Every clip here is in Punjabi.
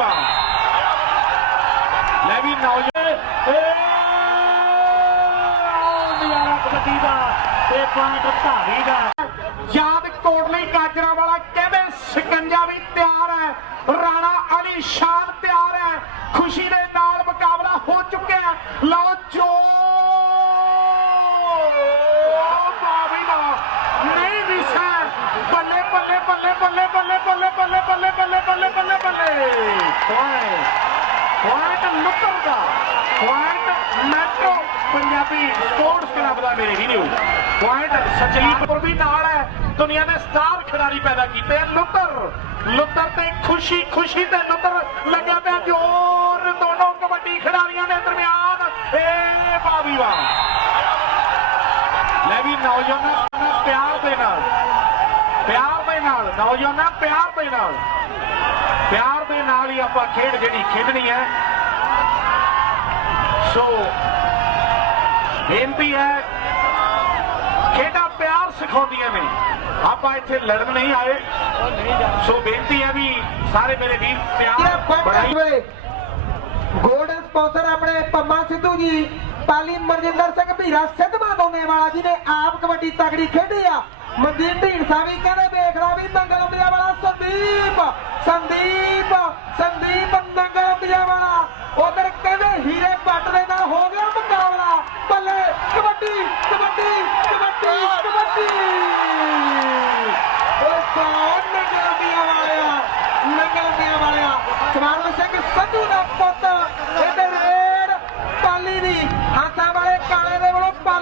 ਵਾਹ ਲੈ ਵੀ ਨੌਜਵਾਨ ਨਜ਼ਾਰਾ ਕਬੱਡੀ ਦਾ ਤੇ ਪੁਆਇੰਟ ਧਾਰੀ ਦਾ। ਯਾਦ ਕੋਟਲੀ ਗਾਜਰਾ ਵਾਲਾ ਕਹਿੰਦੇ ਸਿਕੰਜਾ ਵੀ ਤਿਆਰ ਹੈ? ਰਾਣਾ ਅਲੀ ਸ਼ਾਨ ਤਿਆਰ ਹੈ। ਖੁਸ਼ੀ ਦੇ ਨਾਲ ਮੁਕਾਬਲਾ ਹੋ ਚੁੱਕਿਆ ਲਓ ਜੋ। ਬਾਬੀ ਨਾ ਨਹੀਂ ਵਿਸਾ ਬੱਲੇ ਬੱਲੇ ਬੱਲੇ ਬੱਲੇ ਬੱਲੇ ਬੱਲੇ ਬੱਲੇ ਬੱਲੇ ਬੱਲੇ ਬੱਲੇ ਪੁਆਇੰਟ ਪੁਆਇੰਟ ਨੁੱਕਰ ਦਾ point Metro Punjabi sports club ਦਾ ਮੇਰੇ ਵੀਡੀਓ ਪੁਆਇੰਟ ਸਚਲੀਪੁਰ ਵੀ ਨਾਲ ਹੈ। ਦੁਨੀਆ ਦੇ ਸਟਾਰ ਖਿਡਾਰੀ ਪੈਦਾ ਕੀਤੇ ਲੁੱਤਰ। ਲੁੱਤਰ ਤੇ ਖੁਸ਼ੀ ਖੁਸ਼ੀ ਤੇ ਲੁੱਤਰ ਲੱਗਿਆ ਪਿਆ ਜੋਰ। ਦੋਨੋਂ ਕਬੱਡੀ ਖਿਡਾਰੀਆਂ ਦੇ ਦਰਮਿਆਨ ਏ ਬਾਬੀ ਲੈ ਵੀ ਨੌਜਵਾਨਾਂ ਪਿਆਰ ਦੇ ਨਾਲ, ਪਿਆਰ ਦੇ ਨਾਲ, ਨੌਜਵਾਨਾਂ ਪਿਆਰ ਦੇ ਨਾਲ। ਪਿਆਰ ਦੇ ਨਾਲ ਹੀ ਆਪਾਂ ਖੇਡ ਜਿਹੜੀ ਖੇਡਣੀ ਹੈ। ਸੋ ਬੇਨਤੀ ਹੈ ਖੇਡਾਂ ਪਿਆਰ ਸਿਖਾਉਂਦੀਆਂ ਨੇ। ਆਪਾਂ ਇੱਥੇ ਲੜਨ ਨਹੀਂ ਆਏ। ਸੋ ਬੇਨਤੀ ਹੈ ਵੀ ਸਾਰੇ ਮੇਰੇ ਵੀਰ ਪਿਆਰ ਬਣਾਈ। ਗੋਲਡਨ ਸਪਾਂਸਰ ਆਪਣੇ ਪੰਮਾ ਸਿੱਧੂ ਜੀ ਪਾਲੀ ਮਰਜਿੰਦਰ ਸਿੰਘ ਭੀਰਾ ਸਿੱਧਵਾ ਦੋਨੇ ਵਾਲਾ ਜੀ ਨੇ ਆਪ ਕਬੱਡੀ ਤਗੜੀ ਖੇਡੀ ਆ। ਮਨਦੀਪ ਢੀਂਡਸਾ ਵੀ ਕਹਿੰਦੇ ਵੇਖਦਾ ਵੀ ਨੰਗਲ ਅੰਬਿਆ ਵਾਲਾ ਸੰਦੀਪ ਸੰਦੀਪ ਸੰਦੀਪ ਨੰਗਲ ਅੰਬਿਆ ਵਾਲਾ ਉਧਰ ਕਹਿੰਦੇ ਹੀਰੇ ਪੱਟ ਦੇ ਨਾਲ ਹੋ ਗਿਆ ਮੁਕਾਬਲਾ ਬੱਲੇ ਕਬੱਡੀ ਕਬੱਡੀ ਕਬੱਡੀ ਕਬੱਡੀ ਉਹ ਕੌਣ ਨੰਗਲ ਅੰਬਿਆ ਵਾਲਿਆ ਨੰਗਲ ਅੰਬਿਆ ਵਾਲਿਆ ਸਮਾਰਨ ਸਿੰਘ ਸੰਧੂ ਦਾ ਪੁੱਤ ਇਹਦੇ ਰੇਡ ਪਾਲੀ ਦੀ ਹਾਥਾਂ ਵਾਲੇ ਕਾਲੇ ਦੇ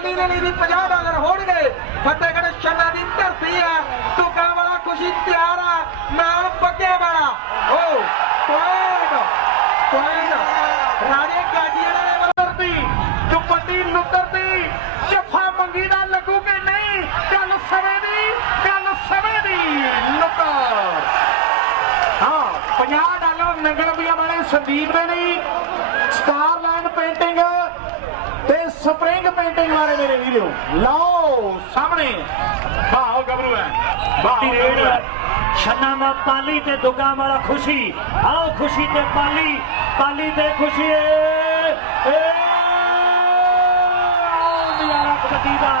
ਵੱਲੋਂ ਦੇ ਲਈ ਵੀ 50 ਡਾਲਰ ਹੋਣਗੇ। ਫਤਿਹਗੜ੍ਹ ਛੰਨਾ ਦੀ ਧਰਤੀ ਆ। ਤੁਕਾਂ ਵਾਲਾ ਖੁਸ਼ੀ ਤਿਆਰ ਆ। ਨਾਲ ਬੱਗਿਆ ਵਾਲਾ। ਓ ਪੁਆਇੰਟ ਪੁਆਇੰਟ ਰਾਜੇ ਗਾਜੀ ਵਾਲੇ ਦੇ ਵੱਲੋਂ ਦੀ ਜੱਫਾ ਮੰਗੀ ਦਾ ਲੱਗੂ ਕਿ ਨਹੀਂ। ਗੱਲ ਸਮੇਂ ਦੀ ਗੱਲ ਸਮੇਂ ਦੀ ਲੁੱਟਰ। ਹਾਂ 50 ਡਾਲਰ ਨਗਰਬੀਆਂ ਵਾਲੇ ਸੰਦੀਪ ਦੇ ਲਈ। ਸਟਾਰ ਲਾਈਨ ਪੇਂਟਿੰਗ ਤੇ ਸਪਰਿੰਗ ਪੇਂਟਿੰਗ ਵਾਲੇ ਮੇਰੇ ਵੀਰੋ। ਲਓ ਸਾਹਮਣੇ। ਵਾਹ ਗੱਭਰੂ ਹੈ। ਵਾਹ ਦੀ ਗੱਭਰੂ ਰੇਡ। ਛੰਨਾ ਦਾ ਪਾਲੀ ਤੇ ਦੁੱਗਾ ਵਾਲਾ ਖੁਸ਼ੀ। ਆਓ ਖੁਸ਼ੀ ਤੇ ਪਾਲੀ। ਪਾਲੀ ਤੇ ਖੁਸ਼ੀ ਏ। ਆਓ ਨਜ਼ਾਰਾ ਕਬੱਡੀ ਦਾ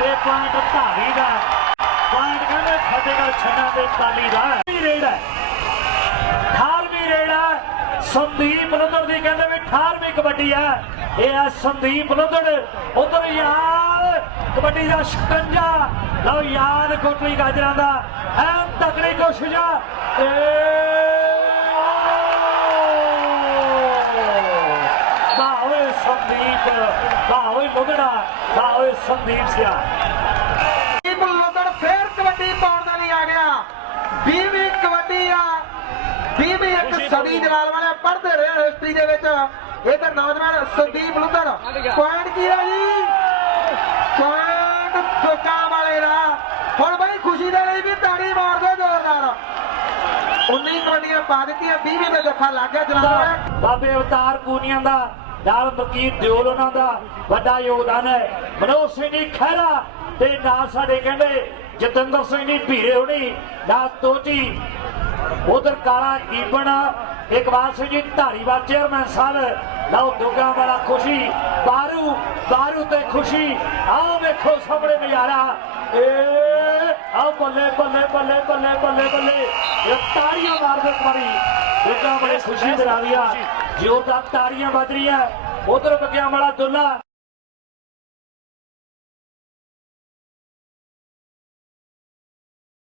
ਤੇ ਪੁਆਇੰਟ ਧਾਰੀ ਦਾ। ਪੁਆਇੰਟ ਕਹਿੰਦੇ ਫਤਿਹਗੜ੍ਹ ਛੰਨਾ ਤੇ ਪਾਲੀ ਦਾ ਰੇਡ ਹੈ। 18ਵੀਂ ਰੇਡ ਹੈ। ਸੰਦੀਪ ਲੁੱਧੜ ਦੀ ਕਹਿੰਦੇ ਵੀ 18ਵੀਂ ਕਬੱਡੀ ਹੈ। ਇਹ ਹੈ ਸੰਦੀਪ ਲੁੱਧੜ ਉਧਰ ਯਾਰ ਕਬੱਡੀ ਦਾ ਸ਼ਿਕੰਜਾ। ਲਓ ਯਾਰ ਕੋਟਲੀ ਗਾਜਰਾਂ ਦਾ ਐ ਤਕੜੀ ਕੋਸ਼ਿਸ਼ ਆ ਏ ਵਾਹ ਓਏ ਸੰਦੀਪ ਵਾਹ ਓਏ ਲੁੱਧੜਾ ਵਾਹ ਓਏ ਸੰਦੀਪ ਸਿਆ। ਸੰਦੀਪ ਫੇਰ ਕਬੱਡੀ ਪਾਉਣ ਦੇ ਲਈ ਆ ਗਿਆ। 20ਵੀਂ ਕਬੱਡੀ ਆ। 20ਵੀਂ ਇੱਕ ਸਦੀ ਜਲਾਲ ਵਾਲੇ ਪੜ੍ਹਦੇ ਰਹੇ ਹਿਸਟਰੀ ਦੇ ਵਿੱਚ। ਇਹ ਨੌਜਵਾਨ ਸੰਦੀਪ ਲੁੱਧੜ ਪੁਆਇੰਟ ਕੀ ਜੀ? ਪੁਆਇੰਟ ਫੋਕਾ ਵਾਲੇ ਦਾ। ਹੁਣ ਬਈ ਖੁਸ਼ੀ ਦੇ ਲਈ ਵੀ ਤਾੜੀ ਮਾਰ ਦਿਓ ਜ਼ੋਰਦਾਰ। 19 ਕਬੱਡੀਆਂ ਪਾ ਦਿੱਤੀਆਂ 20ਵੀਂ ਦਾ ਜੱਫਾ ਲੱਗ ਗਿਆ ਜਲਾਲ ਬਾਬੇ ਅਵਤਾਰ ਪੂਨੀਆਂ ਦਾ, ਨਾਲ ਮਕੀਰ ਦਿਓਲ ਉਹਨਾਂ ਦਾ ਵੱਡਾ ਯੋਗਦਾਨ ਹੈ। ਮਨੋਜ ਸਿੰਘ ਜੀ ਖਹਿਰਾ ਤੇ ਨਾਲ ਸਾਡੇ ਕਹਿੰਦੇ ਜਤਿੰਦਰ ਸਿੰਘ ਜੀ ਭੀਰੇ ਹੋਣੀ, ਨਾਲ ਤੋਜੀ ਉਧਰ ਕਾਲਾ ਕੀਬਣ ਇਕਬਾਲ ਸਿੰਘ ਜੀ, ਧਾਰੀਵਾਲ ਚੇਅਰਮੈਨ ਸਾਹਿਬ ਲਓ ਦੁੱਗਾ ਵਾਲਾ ਖੁਸ਼ੀ, ਬਾਰੂ ਬਾਰੂ ਤੇ ਖੁਸ਼ੀ। ਆਹ ਵੇਖੋ ਸਾਹਮਣੇ ਨਜ਼ਾਰਾ। ਏ ਆ ਬੱਲੇ ਬੱਲੇ ਬੱਲੇ ਬੱਲੇ ਬੱਲੇ ਬੱਲੇ। ਇਹ ਤਾੜੀਆਂ ਮਾਰਦੇ ਮਾਰੀ ਦੁੱਗਾ ਬੜੇ ਖੁਸ਼ੀ ਮਨਾ ਰਹੀਆਂ ਜੋਰਦਾਰ ਤਾੜੀਆਂ ਵੱਜ ਰਹੀਆਂ। ਉਧਰ ਬੱਗਿਆਂ ਵਾਲਾ ਦੁੱਲਾ।